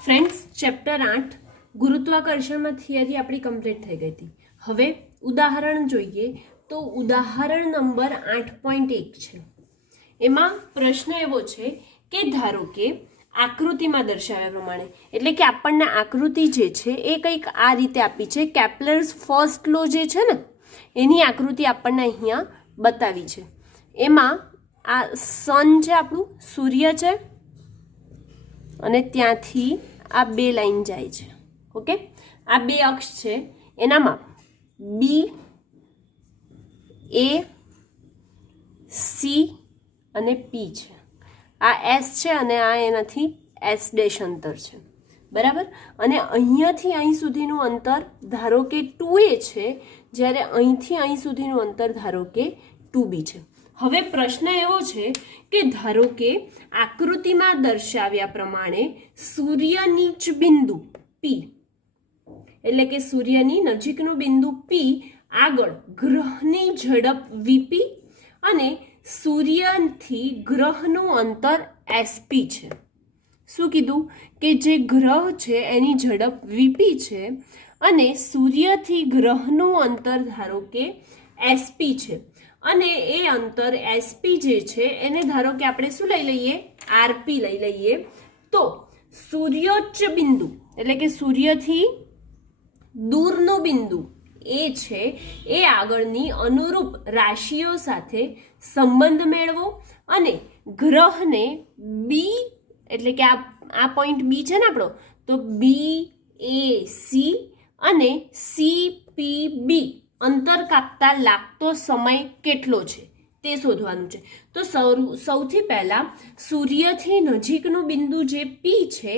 Friends chapter 8 गुरुत्वाकर्षण में theory अपनी कम्प्लीट थई गई थी। हवे उदाहरण जोईए तो उदाहरण नंबर 8.1 छे। एमां प्रश्न एवो छे के धारो के आकृति में दर्शाव्या प्रमाणे एटले के आपणने आकृति जे छे ए कंईक आ रीते आपी छे। केप्लर्स फर्स्ट लॉ जे छे ने एनी आकृति आपणने अहींया बतावी छे। एमां आ सन छे, आपणुं सूर्य छे અને ત્યાંથી આ બે લાઈન જાય છે। ઓકે, આ બે અક્ષ છે, એનામાં બી એ સી અને પી છે। આ એસ છે અને આ એનાથી એસ ડેશ અંતર છે, બરાબર। અને અહીંયાથી અહીં સુધીનું અંતર ધારો કે 2a છે, જ્યારે અહીંથી અહીં સુધીનું અંતર ધારો કે 2b છે। હવે પ્રશ્ન એવો છે કે ધારો કે આકૃતિમાં દર્શાવ્યા પ્રમાણે સૂર્યનીચ બિંદુ પી એટલે કે સૂર્યની નજીકનું બિંદુ પી આગળ ગ્રહની ઝડપ વીપી અને સૂર્યથી ગ્રહનું અંતર એસપી છે। શું કીધું કે જે ગ્રહ છે એની ઝડપ વીપી છે અને સૂર્યથી ગ્રહનું અંતર ધારો કે એસપી છે અને એ અંતર એસપી જે છે એને ધારો કે આપણે શું લઈ લઈએ, આરપી લઈ લઈએ। તો સૂર્યોચ્ચ બિંદુ એટલે કે સૂર્યથી દૂરનું બિંદુ એ છે એ આગળની અનુરૂપ રાશિઓ સાથે સંબંધ મેળવો અને ગ્રહને બી એટલે કે આ પોઈન્ટ બી છે ને આપણો, તો બી એ સી અને સી પી બી અંતર કાપતા લાગતો સમય કેટલો છે તે શોધવાનું છે। તો સૌથી પહેલા સૂર્યથી નજીકનું બિંદુ જે પી છે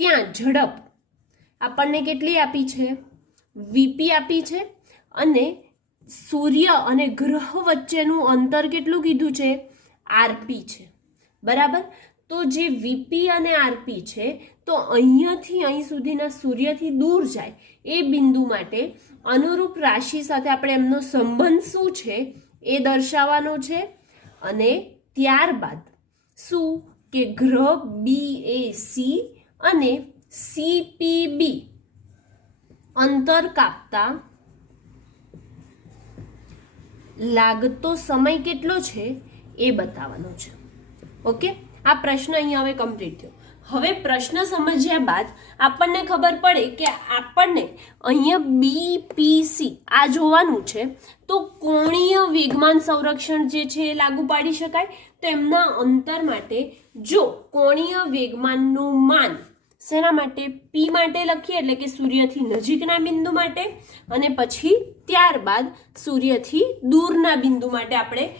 ત્યાં ઝડપ આપણને કેટલી આપી છે, વીપી આપી છે અને સૂર્ય અને ગ્રહ વચ્ચેનું અંતર કેટલું કીધું છે, આરપી છે, બરાબર। તો જે વીપી અને આરપી છે તો અહીંયાથી અહીં સુધીના સૂર્યથી દૂર જાય એ બિંદુ માટે અનુરૂપ રાશિ સાથે આપણે એમનો સંબંધ શું છે એ દર્શાવવાનો છે। અને ત્યારબાદ શું કે ગ્રહ બી એ સી અને સી પી બી અંતર કાપતા લાગતો સમય કેટલો છે એ બતાવવાનો છે। ઓકે, આ પ્રશ્ન અહીંયા હવે કમ્પ્લીટ થયો। હવે પ્રશ્ન સમજ્યા બાદ આપણને ખબર પડે કે આપણને અહીંયા બીપીસી આ જોવાનું છે, તો કોણીય વેગમાન સંરક્ષણ જે છે એ લાગુ પાડી શકાય। તો એમના અંતર માટે જો કોણીય વેગમાનનું માન શેના માટે, પી માટે લખીએ એટલે કે સૂર્યથી નજીકના બિંદુ માટે અને પછી ત્યારબાદ સૂર્યથી દૂરના બિંદુ માટે આપણે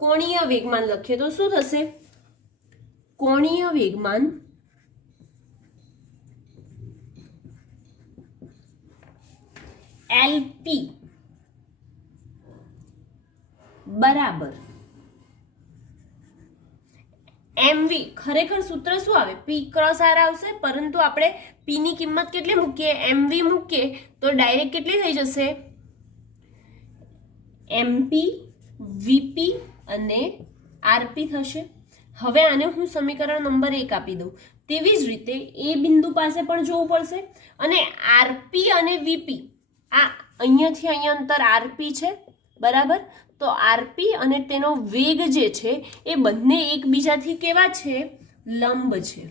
કોણીય વેગમાન લખીએ તો શું થશે, કોણીય વેગમાન એલપી બરાબર એમવી। ખરેખર સૂત્ર શું આવે, પી ક્રોસ આર આવશે, પરંતુ આપણે પી ની કિંમત કેટલી મૂકીએ, એમવી મૂકીએ તો ડાયરેક્ટ કેટલી થઈ જશે, એમપી વીપી અને આરપી થશે। હવે આને હું સમીકરણ નંબર 1 આપી દઉં। તેવી જ રીતે એ બિંદુ પાસે પણ જોવું પડશે અને આરપી અને વીપી આ અહીંયાથી અહીંયા અંતર આરપી છે, બરાબર। તો આરપી અને તેનો વેગ જે છે એ બંને એકબીજાથી કેવા છે, લંબ છે।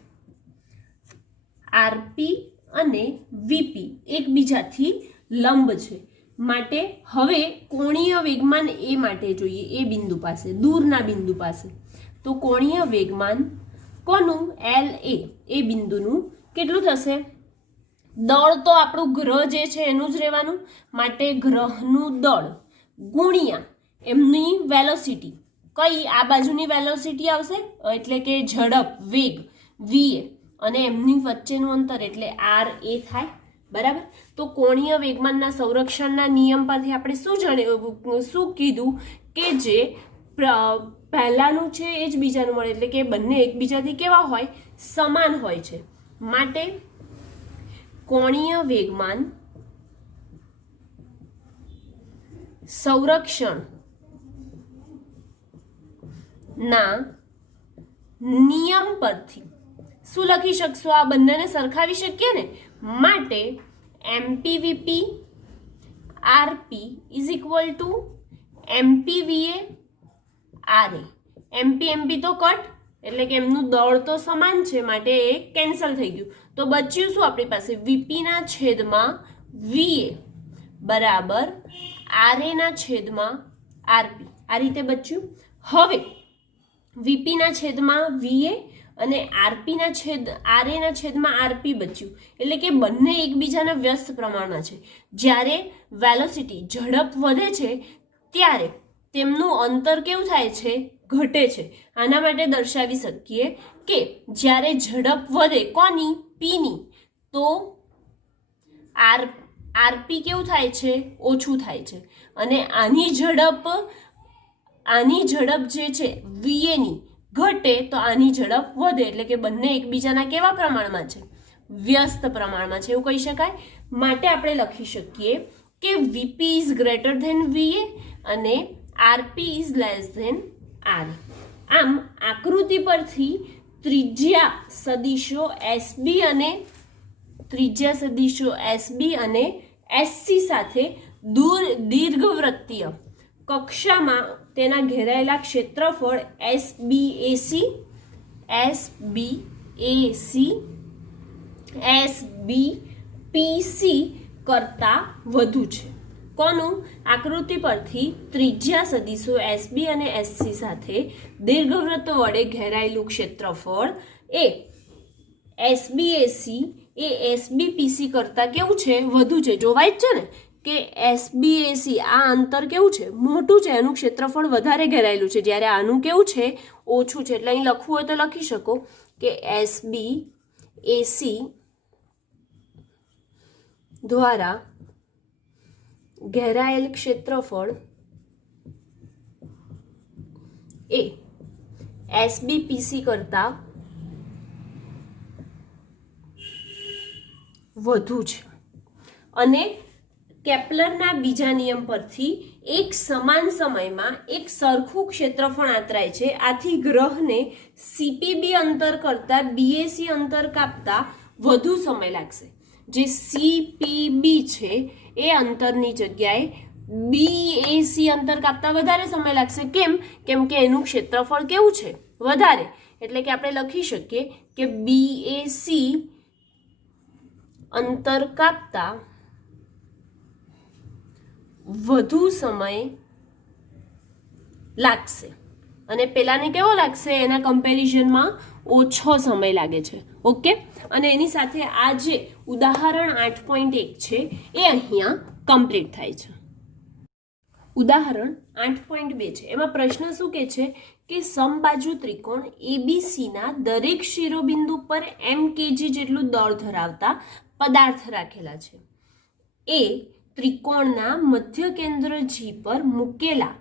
આરપી અને વીપી એકબીજાથી લંબ છે માટે હવે કોણીય વેગમાન એ માટે જોઈએ, એ બિંદુ પાસે, દૂરના બિંદુ પાસે। તો કોણીય વેગમાન કોનું, એલ એ બિંદુનું કેટલું થશે, દળ તો આપણું ગ્રહ જે છે એનું જ રહેવાનું માટે ગ્રહનું દળ ગુણ્યા એમની વેલોસિટી, કઈ આ બાજુની વેલોસિટી આવશે એટલે કે ઝડપ વેગ વી અને એમની વચ્ચેનું અંતર એટલે આર એ થાય, બરાબર। તો કોણીય વેગમાનના સંરક્ષણના નિયમ પરથી આપણે શું કીધું કે જે પહેલાનું છે એ જ બીજાનું મળે એટલે કે બંને એકબીજાથી કેવા હોય, સમાન હોય છે માટે કોણીય વેગમાન સંરક્ષણ ના નિયમ પરથી શું લખી શકશો? આ બંનેને સરખાવી શકીએ ને, માટે MPVP RP is equal to MPVA RA. MP MP તો કટ, એટલે કે એમનું દળ તો સમાન છે, માટે એ કેન્સલ થઈ ગયું. તો બચ્યું શું આપણી પાસે? વીપી ના છેદમાં વીએ બરાબર આરએ ના છેદમાં આરપી. આ રીતે બચ્યું. હવે વીપી ના છેદમાં વીએ અને આરપી ના આરએ ના છેદમાં આરપી બચ્યું, એટલે કે બંને એકબીજાના વ્યસ્ત પ્રમાણમાં છે. જ્યારે વેલોસિટી ઝડપ વધે છે ત્યારે તેમનું અંતર કેવું થાય છે? ઘટે છે. આના માટે દર્શાવી શકીએ કે જ્યારે ઝડપ વધે કોની? પીની, તો આરપી કેવું થાય છે? ઓછું થાય છે. અને આની ઝડપ જે છે વીએની ઘટે તો આની ઝડપ વધે, એટલે કે બંને એકબીજાના કેવા પ્રમાણમાં છે? વ્યસ્ત પ્રમાણમાં છે, એવું કહી શકાય. માટે આપણે લખી શકીએ કે V P is greater than V A અને R P is less than R. આમ આકૃતિ પરથી ત્રિજ્યા સદિશો એસબી અને એસસી સાથે દીર્ઘવૃત્તીય કક્ષામાં તેના ઘેરાયેલા ક્ષેત્રફળ એસબીપીસી કરતા વધુ છે. કોનું? આકૃતિ પરથી ત્રિજ્યા સદિશો એસબી અને એસસી સાથે દીર્ઘવૃત્ત વડે ઘેરાયેલું ક્ષેત્રફળ એ એસબીએસી એ એસબીપીસી કરતા કેવું છે? વધુ છે. જોવાય જ છે ને કે એસબીએસી આ અંતર કેવું છે? મોટું છે, એનું ક્ષેત્રફળ વધારે ઘેરાયેલું છે, જ્યારે આનું કેવું છે? ઓછું છે. એટલે અહીં લખવું હોય તો લખી શકો કે એસબીએસી દ્વારા ઘેરાયેલ ક્ષેત્રફળ એ એસબીપીસી કરતા વધુ છે. અને કેપ્લરના બીજા નિયમ પરથી એક સમાન સમયમાં એક સરખું ક્ષેત્રફળ આંતરાય છે. આથી ગ્રહને સીપીબી અંતર કરતા બીએસી અંતર કાપતા વધુ સમય લાગશે. જે સીપીબી છે એ અંતરની જગ્યાએ બીએસી અંતર કાપતા વધારે સમય લાગશે. કેમ કે એનું ક્ષેત્રફળ કેવું છે? વધારે. એટલે કે આપણે લખી શકીએ કે બીએસી અંતર કાપતા વધુ સમય લાગશે અને પેલાને કેવો લાગશે? એના કમ્પેરિઝનમાં ઓછો સમય લાગે છે. ઓકે. અને એની સાથે આ જે ઉદાહરણ 8.1 છે એ અહીંયા કમ્પ્લીટ થાય છે. ઉદાહરણ 8.2 છે. એમાં પ્રશ્ન શું કહે છે કે સમબાજુ ત્રિકોણ એબીસી ના દરેક શિરોબિંદુ પર m kg જેટલું દળ ધરાવતા પદાર્થ રાખેલા છે. એ ત્રિકોણના મધ્ય કેન્દ્ર જી પર મૂકેલા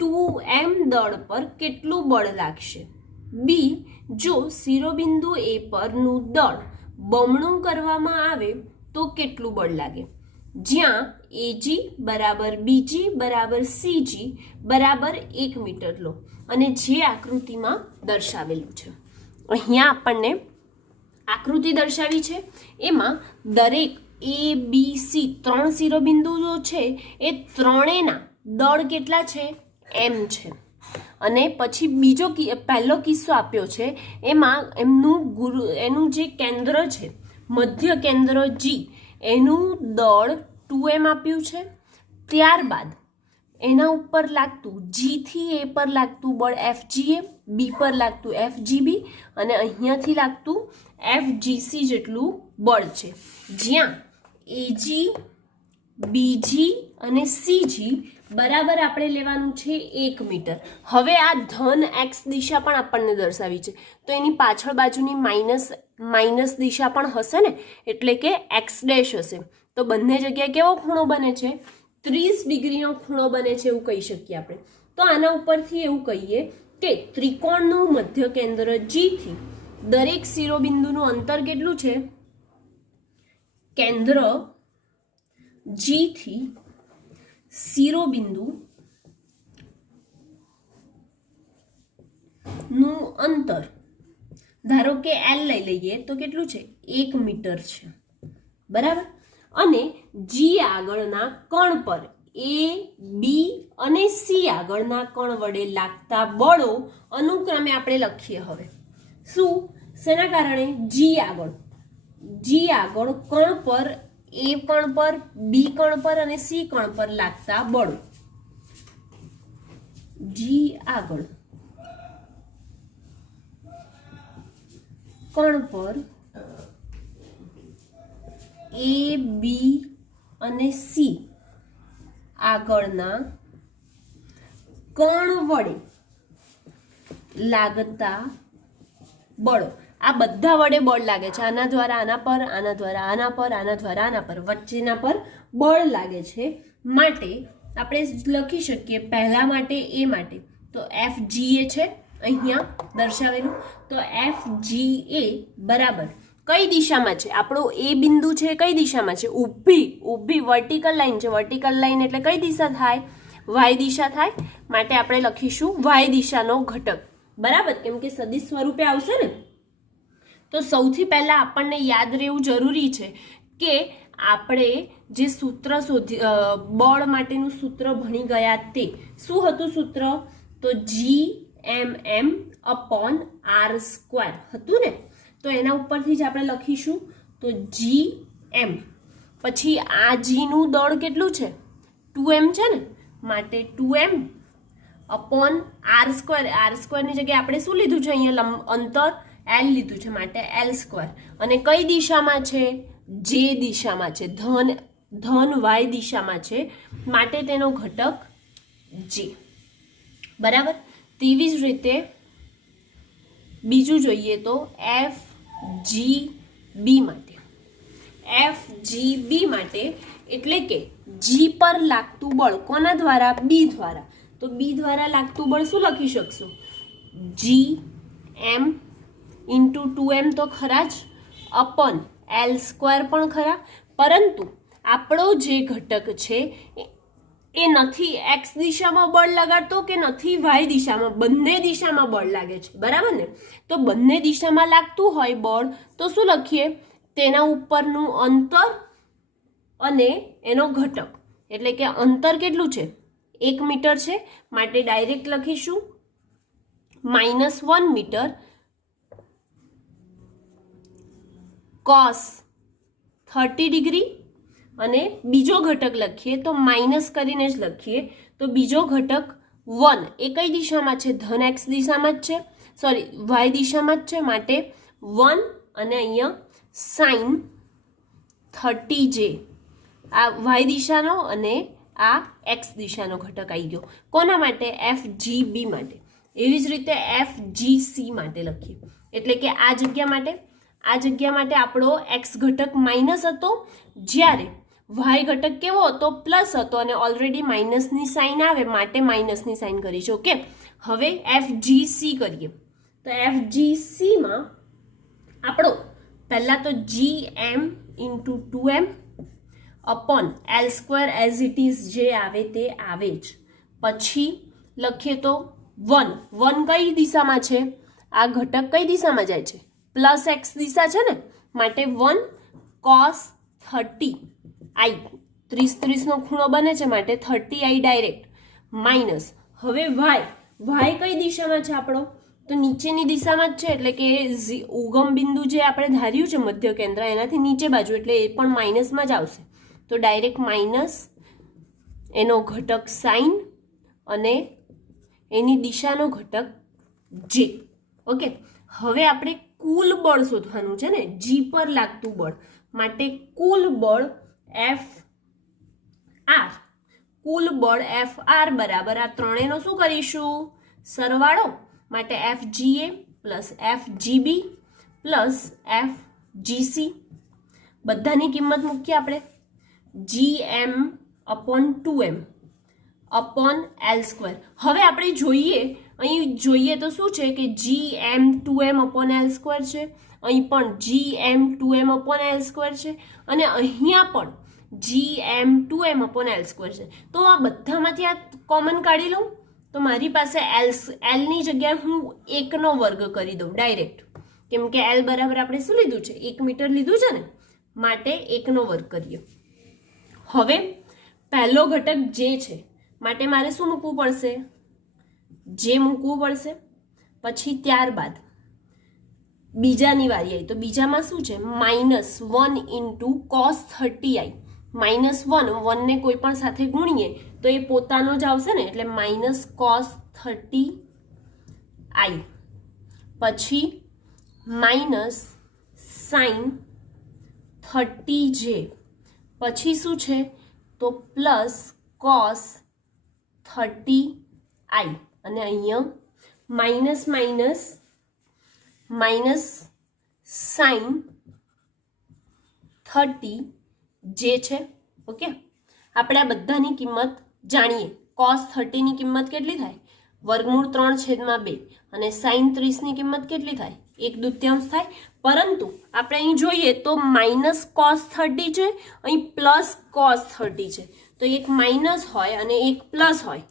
2m દળ પર કેટલું બળ લાગશે? બી, જો શિરોબિંદુ એ પરનું દળ બમણું કરવામાં આવે તો કેટલું બળ લાગે? જ્યાં એજી બરાબર બીજી બરાબર સીજી બરાબર 1 મીટર લો અને જે આકૃતિમાં દર્શાવેલું છે. અહીંયા આપણને આકૃતિ દર્શાવી છે. એમાં દરેક એ બી સી 3 શિરોબિંદુઓ છે એ ત્રણેયના દળ કેટલા છે? એમ છે. અને પછી પહેલો કિસ્સો આપ્યો છે, એમાં એનું જે કેન્દ્ર છે મધ્ય કેન્દ્ર જી એનું દળ 2m આપ્યું છે. ત્યારબાદ એના ઉપર લાગતું જી થી એ પર લાગતું બળ એફજીએ, બી પર લાગતું એફજીબી અને અહીંયાથી લાગતું એફજીસી જેટલું બળ છે. જ્યાં એજી, બીજી અને સીજી બરાબર આપણે લેવાનું છે 1 મીટર. હવે આ ધન એક્સ દિશા પણ આપણને દર્શાવી છે, તો એની પાછળ બાજુની માઇનસ દિશા પણ હશે ને, એટલે કે એક્સ ડેશ હશે. તો બંને જગ્યાએ કેવો ખૂણો બને છે? 30 ડિગ્રીનો ખૂણો બને છે, એવું કહી શકીએ આપણે. તો આના ઉપરથી એવું કહીએ કે ત્રિકોણનું મધ્ય કેન્દ્ર જી થી દરેક શિરોબિંદુનું અંતર કેટલું છે? કેન્દ્ર જી થી શિરોબિંદુ નું અંતર ધારો કે એલ લઈ લઈએ તો કેટલું છે 1 મીટર છે, બરાબર. અને જી આગળના કણ પર એ બી અને સી આગળના કણ વડે લાગતા બળો અનુક્રમે આપણે લખીએ. હવે શું, શેના કારણે? જી આગળ કણ પર, એ કણ પર, બી કણ પર અને સી કણ પર લાગતા બળો. જી આગળ કણ પર એ બી અને સી આગળના કણ વડે લાગતા બળો. આ બધા વડે બળ લાગે છે. આના દ્વારા આના પર, આના દ્વારા આના પર, આના દ્વારા આના પર, વચ્ચેના પર બળ લાગે છે. માટે આપણે લખી શકીએ પહેલા માટે એ માટે તો એફ જી એ છે અહીંયા દર્શાવેલું. તો એફ જી એ બરાબર કઈ દિશામાં છે? આપણો એ બિંદુ છે કઈ દિશામાં છે? ઊભી વર્ટિકલ લાઈન છે. વર્ટિકલ લાઈન એટલે કઈ દિશા થાય? વાય દિશા થાય. માટે આપણે લખીશું વાય દિશાનો ઘટક, બરાબર, કેમ કે સદિશ સ્વરૂપે આવશે ને. તો સૌથી પહેલા આપણને યાદ રહેવું જરૂરી છે કે આપણે જે સૂત્ર બળ માટેનું સૂત્ર ભણી ગયા તે શું હતું સૂત્ર? તો G/m/r² હતું ને. તો એના ઉપરથી જ આપણે લખીશું. તો Gm, પછી આ G નું દળ કેટલું છે? 2m છે ને, માટે 2m/r². r² ની જગ્યાએ આપણે શું લીધું છે? અહીંયા અંતર L લીધું છે, માટે L². અને કઈ દિશામાં છે? જે દિશામાં છે, ધન વાય દિશામાં છે, માટે તેનો ઘટક જે, બરાબર. તેવી જ રીતે બીજું જોઈએ તો એફ જી બી માટે એટલે કે જી પર લાગતું બળ કોના દ્વારા? બી દ્વારા. તો બી દ્વારા લાગતું બળ શું લખી શકશું? Gm × 2m તો ખરા જ, અપોન L² પણ ખરા. પરંતુ આપણો જે ઘટક છે એ નથી એક્સ દિશામાં બળ લગાડતો કે નથી વાય દિશામાં, બંને દિશામાં બળ લાગે છે, બરાબર ને. તો બંને દિશામાં લાગતું હોય બળ તો શું લખીએ? તેના ઉપરનું અંતર અને એનો ઘટક. એટલે કે અંતર કેટલું છે? 1 મીટર છે, માટે ડાયરેક્ટ લખીશું -1 મીટર cos 30 ડિગ્રી. અને બીજો ઘટક લખીએ તો માઇનસ કરીને જ લખીએ. તો બીજો ઘટક 1 એ કઈ દિશામાં છે? ધન એક્સ દિશામાં જ છે, સોરી વાય દિશામાં જ છે, માટે 1 અને અહીંયા સાઇન 30J આ વાય દિશાનો અને આ એક્સ દિશાનો ઘટક આવી ગયો. કોના માટે? એફ જી બી માટે. એવી જ રીતે એફ જી સી માટે લખીએ. એટલે કે આ જગ્યા માટે આપણો એક્સ ઘટક માઇનસ હતો, જ્યારે વાય ઘટક કેવો હતો? પ્લસ હતો, અને ઓલરેડી માઇનસની સાઇન આવે માટે માઇનસની સાઇન કરીશું. ઓકે, હવે એફ જી સી કરીએ. તો એફ જી સીમાં આપણો પહેલા તો Gm × 2m upon L² as it is જે આવે તે આવે જ. પછી લખીએ તો 1 કઈ દિશામાં છે? આ ઘટક કઈ દિશામાં જાય છે? પ્લસ એક્સ દિશા છે ને, માટે 1 cos 30i 30 નો ખૂણો બને છે, માટે 30i ડાયરેક્ટ માઇનસ. હવે વાય કઈ દિશામાં છે આપણો? તો નીચેની દિશામાં જ છે, એટલે કે ઉગમ બિંદુ જે આપણે ધાર્યું છે મધ્ય કેન્દ્ર એનાથી નીચે બાજુ, એટલે એ પણ માઇનસમાં જ આવશે. તો ડાયરેક્ટ માઇનસ એનો ઘટક સાઇન અને એની દિશાનો ઘટક જે. ઓકે, હવે આપણે કુલ બળ શોધવાનું છે ને, જી પર લાગતું બળ, માટે કુલ બળ એફ આર બરાબર આ ત્રણેયનો શું કરીશું? સરવાળો. માટે એફ જી એ પ્લસ એફ જી બી પ્લસ એફ જી સી બધાની કિંમત મૂકીએ આપણે. Gm upon 2m upon L². હવે આપણે અહીં જોઈએ તો શું છે કે Gm 2m અપોન L² છે, અહીં પણ Gm 2m અપોન L² છે, અને અહીંયા પણ Gm 2m અપોન L² છે. તો આ બધામાંથી આ કોમન કાઢી લઉં તો મારી પાસે L ની જગ્યાએ હું 1નો વર્ગ કરી દઉં ડાયરેક્ટ. કેમ કે એલ બરાબર આપણે શું લીધું છે? 1 મીટર લીધું છે ને, માટે 1નો વર્ગ કરીએ. હવે પહેલો ઘટક જે છે માટે મારે શું મૂકવું પડશે? જે મૂકવું પડશે. પછી ત્યારબાદ બીજાની વારી આવી તો બીજામાં શું છે? -1 ઇન્ટુ cos 30i. -1 ને કોઈ પણ સાથે ગુણીએ તો એ પોતાનો જ આવશે ને, એટલે -cos 30i. પછી -sin 30j. પછી શું છે? તો +cos 30i. અને અહીંયા -sin 30 જે છે. ઓકે, આપણે આ બધાની કિંમત જાણીએ. cos 30 ની કિંમત કેટલી થાય? વર્ગમૂળ 3/2. અને sin 30 ની કિંમત કેટલી થાય? 1/2 થાય. પરંતુ આપણે અહીં જોઈએ તો -cos 30 છે, અહીં +cos 30 છે. તો એક માઇનસ હોય અને એક પ્લસ હોય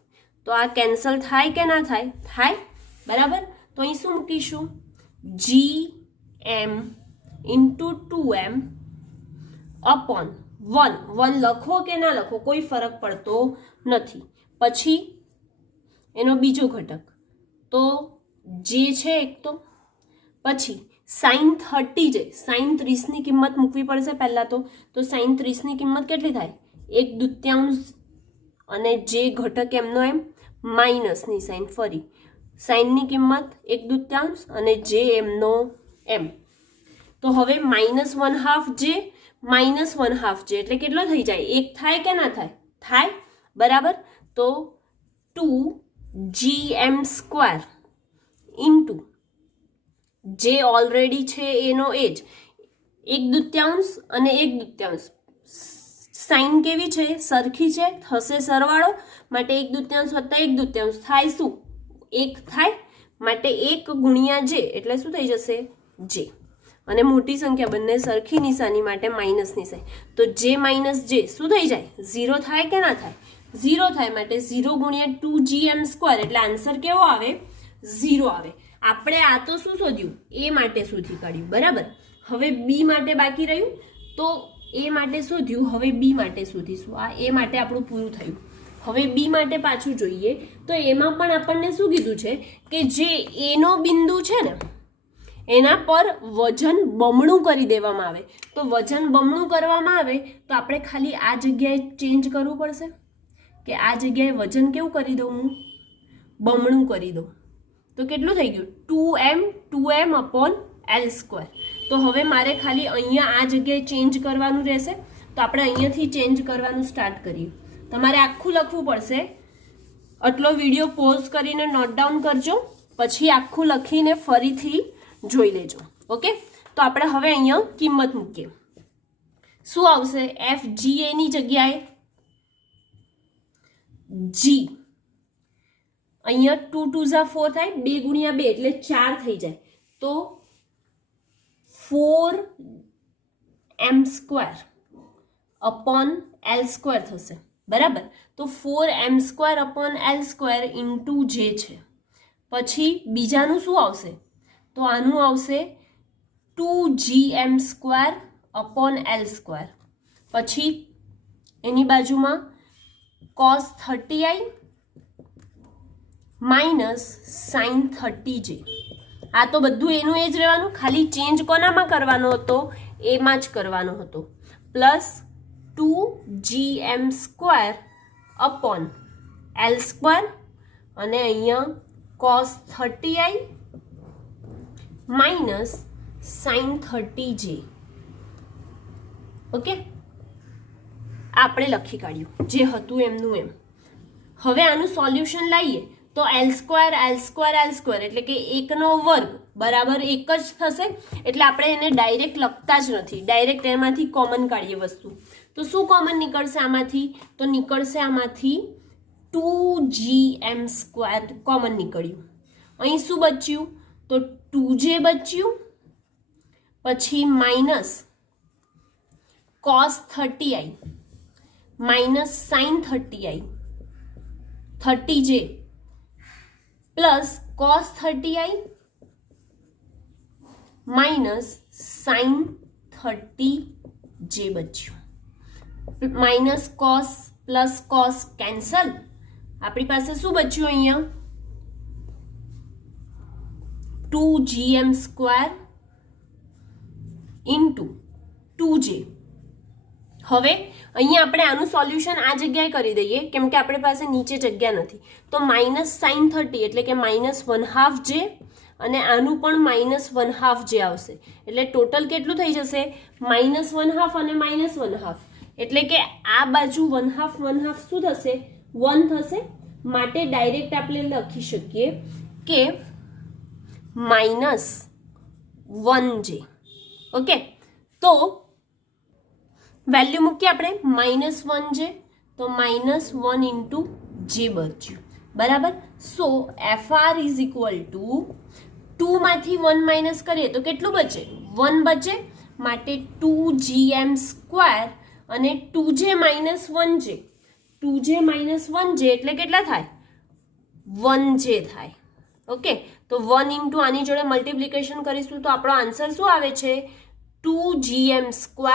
તો આ કેન્સલ થાય કે ના થાય? થાય. બરાબર. તો અહીં શું મૂકીશું? gm ઇન્ટુ 2m અપોન 1 લખો કે ના લખો કોઈ ફરક પડતો નથી. પછી એનો બીજો ઘટક તો જે છે એક તો. પછી sin 30 છે, sin 30 ની કિંમત મૂકવી પડશે પહેલા તો sin 30 ની કિંમત કેટલી થાય? 1/2. અને જે ઘટક એમનો એમ માઇનસની સાઇન. ફરી સાઇનની કિંમત 1/2 અને જે એમનો એમ. તો હવે -1/2 જે -1/2 જે એટલે કેટલો થઈ જાય? 1 થાય કે ના થાય? થાય. બરાબર. તો 2gm² ઇન્ટુ જે ઓલરેડી છે એનો એ જ 1/2 અને 1/2. સાઇન કેવી છે? સરખી છે, થશે સરવાળો, માટે 1/2 વત્તા 1/2 થાય શું? 1 થાય. માટે 1 ગુણ્યા જે એટલે શું થઈ જશે? જે. અને મોટી સંખ્યા બંને સરખી નિશાની માટે માઇનસ નિશાની. તો જે માઇનસ જે શું થઈ જાય? 0 થાય કે ના થાય? 0 થાય. માટે 0 ગુણ્યા 2gm² એટલે આન્સર કેવો આવે? 0 આવે. આપણે આ તો શું શોધ્યું? એ માટે શોધી કાઢ્યું. બરાબર. હવે બી માટે બાકી રહ્યું તો એ માટે શોધ્યું. હવે બી માટે શોધીશું. આ એ માટે આપણું પૂરું થયું. હવે બી માટે પાછું જોઈએ તો એમાં પણ આપણને શું કીધું છે કે જે એનો બિંદુ છે ને એના પર વજન બમણું કરી દેવામાં આવે. તો વજન બમણું કરવામાં આવે તો આપણે ખાલી આ જગ્યાએ ચેન્જ કરવું પડશે કે આ જગ્યાએ વજન કેવું કરી દઉં? હું બમણું કરી દઉં. તો કેટલું થઈ ગયું? 2m upon l². તો હવે મારે ખાલી અહીંયા આ જગ્યાએ ચેન્જ કરવાનું રહેશે. તો આપણે અહીંયાથી ચેન્જ કરવાનું સ્ટાર્ટ કરીએ. તમારે આખું લખવું પડશે. આટલો વિડીયો પોઝ કરીને નોટ ડાઉન કરજો, પછી આખું લખીને ફરીથી જોઈ લેજો. ઓકે. તો આપણે હવે અહીંયા કિંમત મૂકીએ. શું આવશે? FGA ની જગ્યાએ G. અહીંયા 2 2 4 થાય, 2 ગુણ્યા 2 એટલે 4 થઈ જાય. તો 4m² અપોન l² થશે. બરાબર. તો 4m² અપોન l² ઇન્ટુ જે છે. પછી બીજાનું શું આવશે? તો આનું આવશે 2gm² અપોન l². પછી એની બાજુમાં cos 30i minus sin 30j. આ તો બધું એનું એ જ રહેવાનું, ખાલી ચેન્જ કોનામાં કરવાનો હતો? એમાં જ કરવાનો હતો. પ્લસ 2gm² અપોન l² અને અહીંયા cos 30i minus sin 30j. Okay. આપણે લખી કાઢ્યું જે હતું એમનું એમ. હવે આનું સોલ્યુશન લાવીએ તો l² એટલે કે 1નો વર્ગ બરાબર 1 જ થશે. એટલે આપણે એને ડાયરેક્ટ લખતા જ નથી, ડાયરેક્ટ એમાંથી કોમન કાઢીએ વસ્તુ. તો શું કોમન નીકળશે આમાંથી? તો નીકળશે આમાંથી 2gm² કોમન નીકળ્યું. અહીં શું બચ્યું? તો 2j બચ્યું. પછી minus cos 30i minus sin 30i 30j plus cos 30i minus sine 30 જે બચ્યું, minus cos plus cos cancel, આપણી પાસે શું બચ્યું અહીંયા 2gm² ઇન્ટુ 2j. હવે અહીંયા આપણે આનું સોલ્યુશન આ જગ્યાએ કરી દઈએ કેમ કે આપણી પાસે નીચે જગ્યા નથી, તો માઇનસ સાઇન 30 એટલે કે -1/2 જે અને આનું પણ -1/2 જે આવશે, એટલે ટોટલ કેટલું થઈ જશે -1/2 અને -1/2, એટલે કે આ બાજુ 1/2 શું થશે 1 થશે, માટે ડાયરેક્ટ આપણે લખી શકીએ કે -1j. ઓકે, તો વેલ્યુ મૂકીએ આપણે -1j, તો -1 ઇન્ટુ જે બચ્યું બરાબર. સો FR ઇઝ ઇક્વલ ટુ 2 માંથી 1 માઇનસ કરીએ તો કેટલું બચે 1 બચે, માટે 2gm² અને 2j - 1j, 2j - 1j એટલે કેટલા થાય 1j થાય. ઓકે, તો 1 ઇન્ટુ આની જોડે મલ્ટિપ્લિકેશન કરીશું તો આપણો આન્સર શું આવે છે 2gm²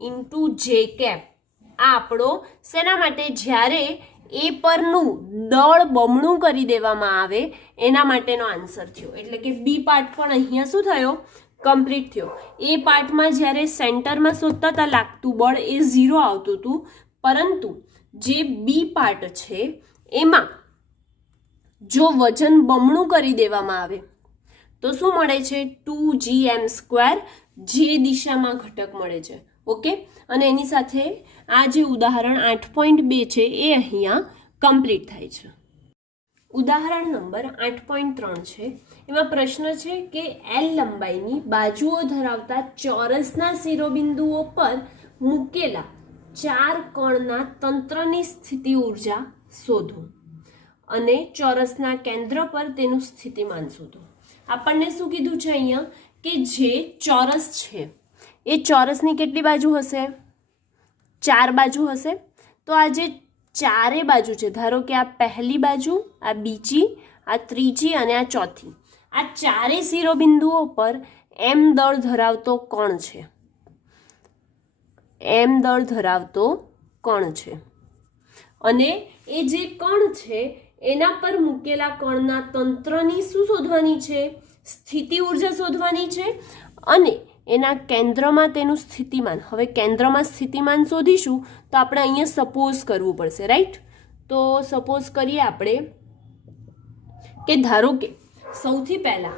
ઇન્ટુ જે કેપ. આ આપણો શેના માટે જ્યારે એ પરનું દળ બમણું કરી દેવામાં આવે એના માટેનો આન્સર થયો, એટલે કે બી પાર્ટ પણ અહીંયા શું થયો કમ્પ્લીટ થયો. એ પાર્ટમાં જ્યારે સેન્ટરમાં શોધતા હતા લાગતું બળ એ 0 આવતું હતું, પરંતુ જે બી પાર્ટ છે એમાં જો વજન બમણું કરી દેવામાં આવે તો શું મળે છે 2gm², જે દિશામાં ઘટક મળે છે. ઓકે, અને એની સાથે આ જે ઉદાહરણ 8.2 છે એ અહીંયા કમ્પ્લીટ થાય છે. ઉદાહરણ નંબર 8.3 છે, એમાં પ્રશ્ન છે કે L લંબાઈની બાજુઓ ધરાવતા ચોરસના શિરોબિંદુઓ પર મૂકેલા 4 કણના તંત્રની સ્થિતિ ઉર્જા શોધો અને ચોરસના કેન્દ્ર પર તેનું સ્થિતિમાન શોધો. આપણને શું કીધું છે અહીંયા કે જે ચોરસ છે એ ચોરસની કેટલી બાજુ હશે 4 બાજુ હશે. તો આ જે ચારે બાજુ છે, ધારો કે આ પહેલી બાજુ, આ બીજી, આ ત્રીજી અને આ ચોથી, આ ચારે શિરોબિંદુઓ પર m દળ ધરાવતો કણ છે, m દળ ધરાવતો કણ છે, અને એ જે કણ છે એના પર મૂકેલા કણના તંત્રની શું શોધવાની છે સ્થિતિ ઉર્જા શોધવાની છે, અને એના કેન્દ્રમાં તેનું સ્થિતિમાન. હવે કેન્દ્રમાં સ્થિતિમાન શોધીશું તો આપણે અહીંયા સપોઝ કરવું પડશે, રાઈટ. તો સપોઝ કરીએ આપણે કે ધારો કે સૌથી પહેલા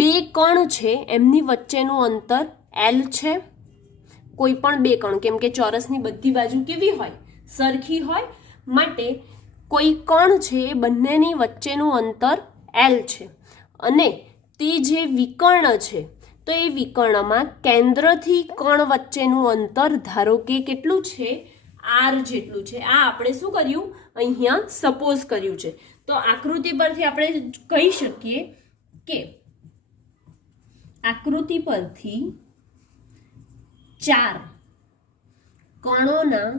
બે કણ છે એમની વચ્ચેનું અંતર L છે, કોઈ પણ બે કણ, કેમ કે ચોરસની બધી બાજુ કેવી હોય સરખી હોય, માટે કોઈ કણ છે એ બંનેની વચ્ચેનું અંતર L છે, અને તે જે વિકર્ણ છે તો એ વિકર્ણમાં કેન્દ્રથી કણ વચ્ચેનું અંતર ધારો કે કેટલું છે R જેટલું છે. આ આપણે શું કર્યું અહીંયા સપોઝ કર્યું છે. તો આકૃતિ પરથી આપણે કહી શકીએ કે આકૃતિ પરથી 4 કણોના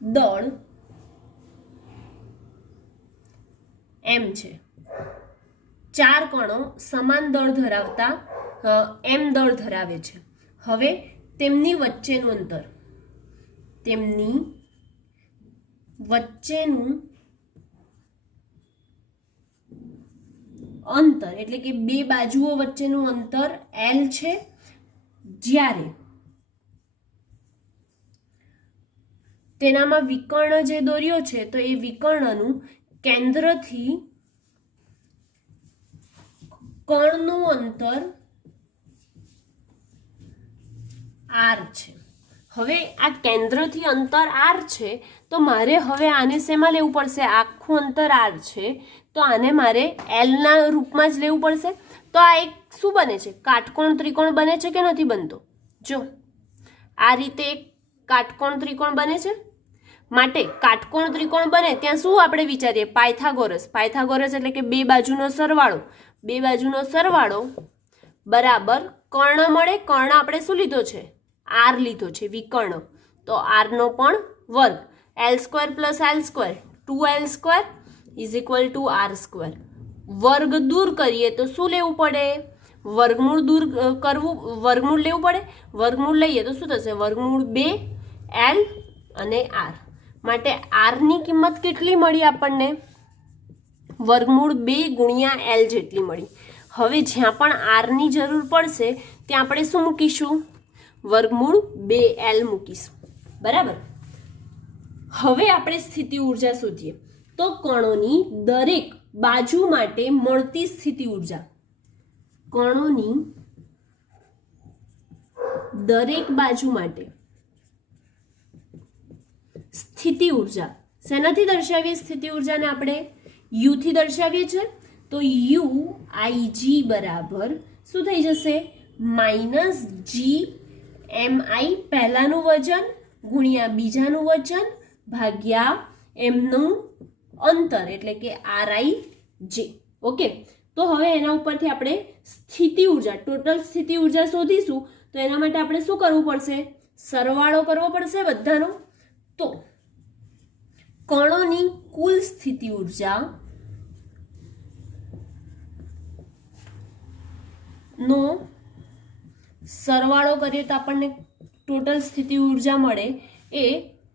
દળ m છે. 4 કણો સમાન દળ ધરાવતા m દળ ધરાવે છે. હવે તેમની વચ્ચેનું અંતર એટલે કે બે બાજુઓ વચ્ચેનું અંતર L છે, જ્યારે તેનામાં વિકર્ણ જે દોર્યો છે તો એ વિકર્ણનું કેન્દ્રથી કણનું અંતર R છે. હવે આ કેન્દ્રથી અંતર R છે તો મારે હવે આને શેમાં લેવું પડશે, આખું અંતર R છે તો આને મારે L ના રૂપમાં જ લેવું પડશે. તો આ એક શું બને છે કાટકોણ ત્રિકોણ બને છે કે નથી બનતો. જો આ રીતે એક કાટકોણ ત્રિકોણ બને છે, માટે કાટકોણ ત્રિકોણ બને ત્યાં શું આપણે વિચારીએ પાયથાગોરસ. પાયથાગોરસ એટલે કે બે બાજુનો સરવાળો, બે બાજુનો સરવાળો બરાબર કર્ણ મળે. કર્ણ આપણે શું લીધો છે R લીધો છે વિકર્ણ, તો R નો પણ વર્ગ, L² + L² 2L² = R². વર્ગ દૂર કરીએ તો શું લેવું પડે વર્ગમૂળ દૂર કરવું, વર્ગમૂળ લેવું પડે. વર્ગમૂળ લઈએ તો શું થશે? વર્ગમૂળ 2 L અને R. માટે R ની કિંમત કેટલી મળી આપણને? વર્ગમૂળ 2 ગુણ્યા L જેટલી મળી. હવે જ્યાં પણ R ની જરૂર પડશે ત્યાં આપણે શું મૂકીશું? વર્ગમૂળ 2L મૂકીશું. બરાબર. હવે આપણે સ્થિતિ ઉર્જા શોધીએ. તો કણોની દરેક બાજુ માટે મળતી સ્થિતિ ઉર્જા, કણોની દરેક બાજુ માટે સ્થિતિ ઉર્જા શેનાથી દર્શાવીએ? સ્થિતિ ઉર્જાને આપણે U થી દર્શાવીએ છીએ. તો U IG બરાબર શું થઈ જશે? -GMI પહેલાનું વજન ગુણ્યા બીજાનું વજન ભાગ્યા એમનું અંતર એટલે કે RIJ. ઓકે, તો હવે એના ઉપરથી આપણે સ્થિતિ ઉર્જા, ટોટલ સ્થિતિ ઉર્જા શોધીશું. તો એના માટે આપણે શું કરવું પડશે? સરવાળો કરવો પડશે બધાનો. તો કણોની કુલ સ્થિતિ ઉર્જા નો સરવાળો કરીએ તો આપણને ટોટલ સ્થિતિ ઉર્જા મળે. એ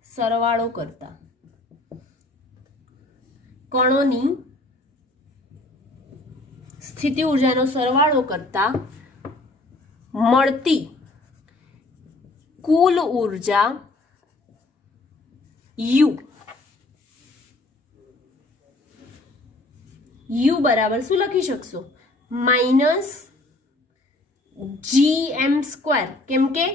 સરવાળો કરતા કણોની સ્થિતિ ઉર્જાનો સરવાળો કરતા મળતી કુલ ઉર્જા U બરાબર શું લખી શકશો? -GM². કેમ કે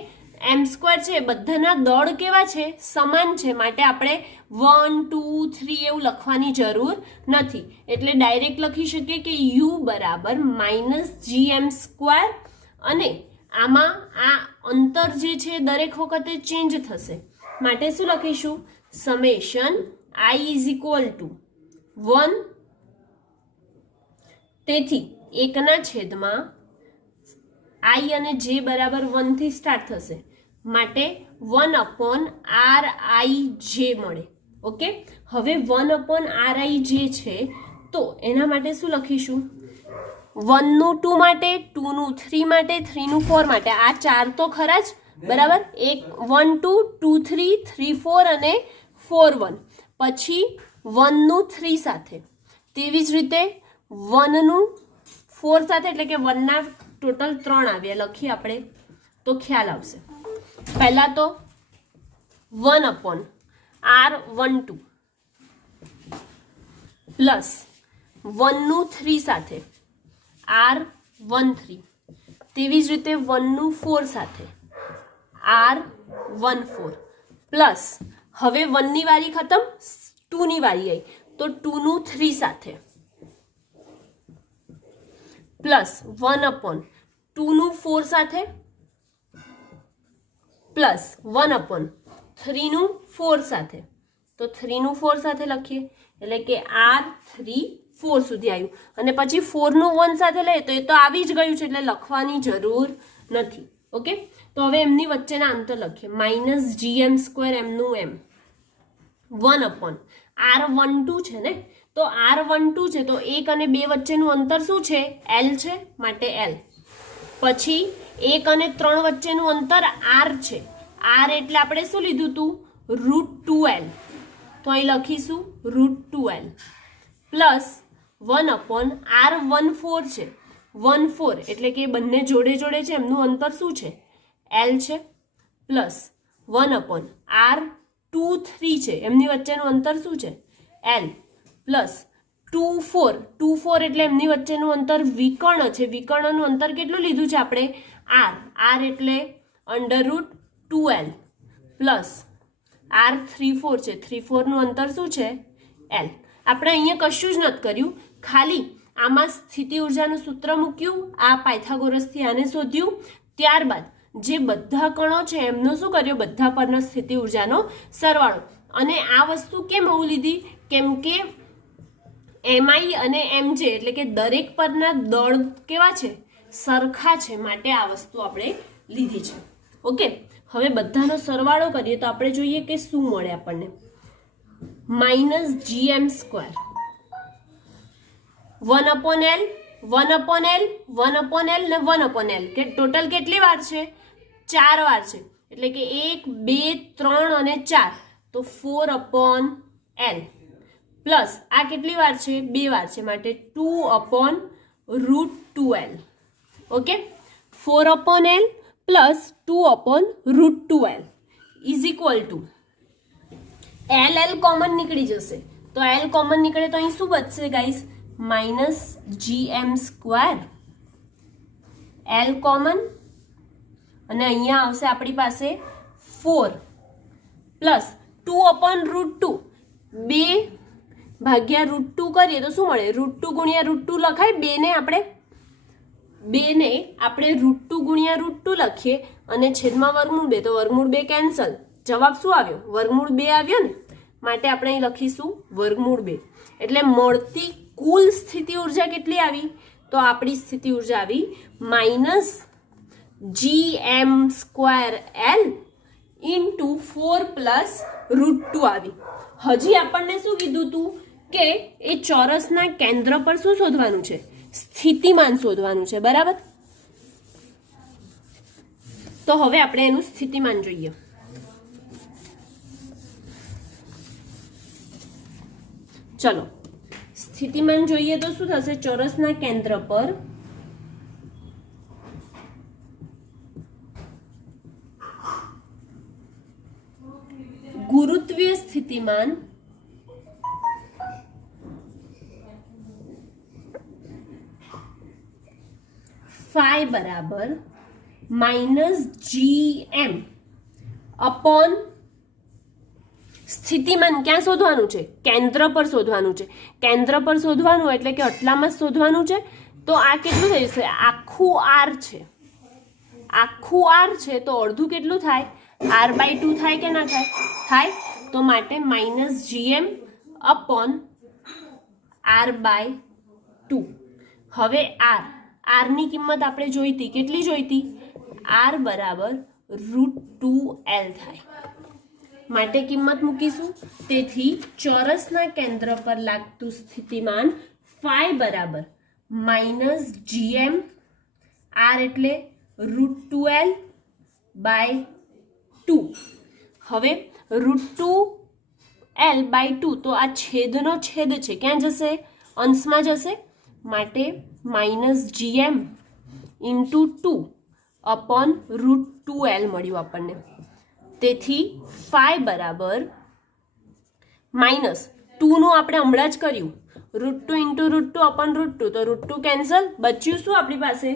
M² છે, બધાના દળ કેવા છે? સમાન છે. માટે આપણે 1 2 3 એવું લખવાની જરૂર નથી. એટલે ડાયરેક્ટ લખી શકીએ કે U બરાબર -GM². અને આમાં આ અંતર જે છે દરેક વખતે ચેન્જ થશે. માટે શું લખીશું? Summation I = 1. તેથી 1/, I અને J બરાબર 1 થી સ્ટાર્ટ થશે. માટે 1/RIJ મળે. ઓકે, હવે 1/RIJ છે તો એના માટે શું લખીશું? 1 નું 2 માટે, 2 નું 3 માટે, 3 નું 4 માટે. આ 4 તો ખરા જ. બરાબર. 1 2 2 3 3 4 અને 4 1. પછી 1 નું 3 સાથે, તેવી જ રીતે 1 નું 4 સાથે, એટલે કે 1 ના ટોટલ 3 આવ્યા. લખીએ આપણે તો ખ્યાલ આવશે. પહેલા તો 1/R12 પ્લસ 1 નું 3 સાથે R13, તેવી જ રીતે 1 નું 4 સાથે R14 પ્લસ હવે 1 ની વારી ખતમ, 2 ની વારી આવી તો 2 નું 3 સાથે પ્લસ 1/2 નું 4 સાથે પ્લસ 1/3 નું 4 સાથે. તો 3 નું 4 સાથે લખીએ એટલે કે R34 સુધી આવ્યું. અને પછી 4 નું 1 સાથે લઈએ તો એ તો આવી જ ગયું છે એટલે લખવાની જરૂર નથી. ઓકે, તો હવે એમની વચ્ચેના અંતર લખીએ. -GM² એમનું એમ 1/R12 છે ને, તો R12 છે તો 1 અને 2 વચ્ચેનું અંતર શું છે? L છે, માટે L. પછી 1 અને 3 વચ્ચેનું અંતર R છે. R એટલે આપણે શું લીધું હતું? √2L. તો અહીં લખીશું √2L પ્લસ 1/R14 છે. 14 એટલે કે બંને જોડે જોડે છે, એમનું અંતર શું છે? L છે. પ્લસ 1/R23 છે, એમની વચ્ચેનું અંતર શું છે? L. પ્લસ 24 એટલે એમની વચ્ચેનું અંતર વિકર્ણ છે. વિકર્ણનું અંતર કેટલું લીધું છે આપણે? R એટલે √2L પ્લસ R34 છે. 34 નું અંતર શું છે? L. આપણે અહીંયા કશું જ નથી કર્યું, ખાલી આમાં સ્થિતિ ઉર્જાનું સૂત્ર મૂક્યું, આ પાયથાગોરસથી આને શોધ્યું. ત્યારબાદ જે બધા કણો છે એમનો શું કર્યો? બધા પરના સ્થિતિ ઉર્જાનો સરવાળો. અને આ વસ્તુ કેમ આવું લીધી? કેમ કે MI અને MJ એટલે કે દરેક પરના દળ કેવા છે? સરખા છે. માટે આ વસ્તુ આપણે લીધી છે. ઓકે, હવે બધાનો સરવાળો કરીએ તો આપણે જોઈએ કે શું મળે આપણને. -GM² 1/L 1/L 1/L ને 1/L કે ટોટલ કેટલી વાર છે? 4 વાર છે. એટલે કે 1 2 3 અને 4 તો 4/L પ્લસ આ કેટલી વાર છે? 2 વાર છે માટે 2/√2L. Okay, 4/L plus 2/√2L is equal two L common નીકળી જશે તો L કોમન નીકળે તો અહીં શું બચશે ગાઈસ? -gm². L કોમન અને અહીંયા આવશે આપણી પાસે 4 પ્લસ 2/√2. 2 ભાગ્યા √2 કરીએ તો શું મળે? √2 ગુણ્યા √2 લખાય. 2 ને આપણે √2 ગુણ્યા √2 લખીએ અને છેદમાં વર્ગમૂળ 2 તો વર્ગમૂળ 2 કેન્સલ. જવાબ શું આવ્યો? વર્ગમૂળ 2 આવ્યો ને, માટે આપણે અહીં લખીશું વર્ગમૂળ 2. એટલે મળતી કુલ સ્થિતિ ઉર્જા કેટલી આવી? તો આપણી સ્થિતિ ઉર્જા આવી -gm²L ઇન્ટુ 4 પ્લસ √2 આવી. હજી આપણને શું કીધું હતું કે એ ચોરસના કેન્દ્ર પર શું શોધવાનું છે? સ્થિતિમાન શોધવાનું છે. બરાબર, તો હવે આપણે એનું સ્થિતિમાન જોઈએ. ચલો, સ્થિતિમાન જોઈએ તો શું થશે? ચોરસના કેન્દ્ર પર ગુરુત્વીય સ્થિતિમાન phi બરાબર -gm અપોન સ્થિતિમાન ક્યાં શોધવાનું છે? કેન્દ્ર પર શોધવાનું છે. કેન્દ્ર પર શોધવાનું એટલે કે આટલામાં શોધવાનું છે. તો આ કેટલું થઈ જશે? આખું r છે. આખું r છે તો અડધું કેટલું થાય? r/2 થાય કે ના થાય? થાય. તો માટે -gm અપોન r/2. હવે r ની કિંમત આપણે જોઈતી. કેટલી જોઈતી? r બરાબર √2L થાય. માટે કિંમત મૂકીશું. તેથી ચોરસના કેન્દ્ર પર લાગતું સ્થિતિમાન phi બરાબર -gm, r એટલે √2L/2. હવે √2L/2 તો આ છેદનો છેદ છે, ક્યાં જશે? અંશમાં જશે. માટે -gm ઇન્ટુ 2 અપોન √2L મળ્યું આપણને. તેથી phi બરાબર -2 નું આપણે હમણાં જ કર્યું. √2 ઇન્ટુ √2 અપોન √2 તો √2 કેન્સલ. બચ્યું શું આપણી પાસે?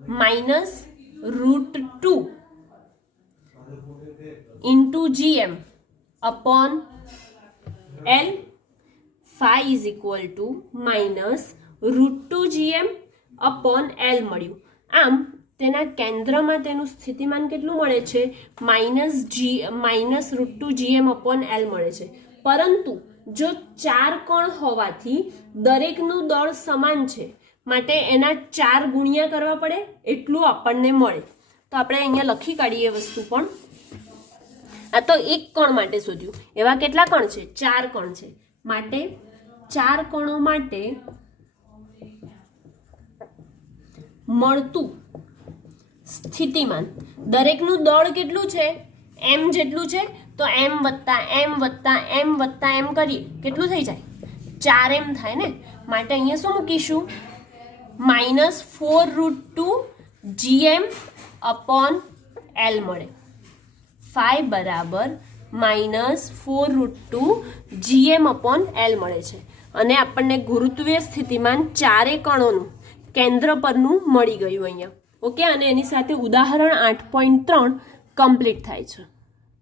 -√2 into gm upon L. phi is equal two -√2gm upon L મળ્યું. આમ તેના કેન્દ્રમાં તેનું સ્થિતિમાન કેટલું મળે છે? -√2gm અપોન L મળે છે. પરંતુ જો 4 કોણ હોવાથી દરેકનું દળ સમાન છે માટે એના 4 ગુણ્યા કરવા પડે એટલું આપણને મળે. તો આપણે અહીંયા લખી કાઢીએ વસ્તુ. પણ આ તો એક કોણ માટે શોધ્યું. એવા કેટલા કોણ છે? 4 કોણ છે. માટે 4 કોણો માટે મળતું સ્થિતિમાન દરેકનું દળ કેટલું છે? m જેટલું છે. તો m વત્તા m વત્તા m વત્તા m કરીએ કેટલું થઈ જાય? 4m થાય ને. માટે અહીંયા શું મૂકીશું? -4√2gm અપોન L મળે. phi બરાબર -4√2gm અપોન L મળે છે. અને આપણને ગુરુત્વીય સ્થિતિમાન 4 કણોનું કેન્દ્ર પરનું મળી ગયું અહીંયા. ઓકે, અને એની સાથે ઉદાહરણ 8.3 કમ્પ્લીટ થાય છે.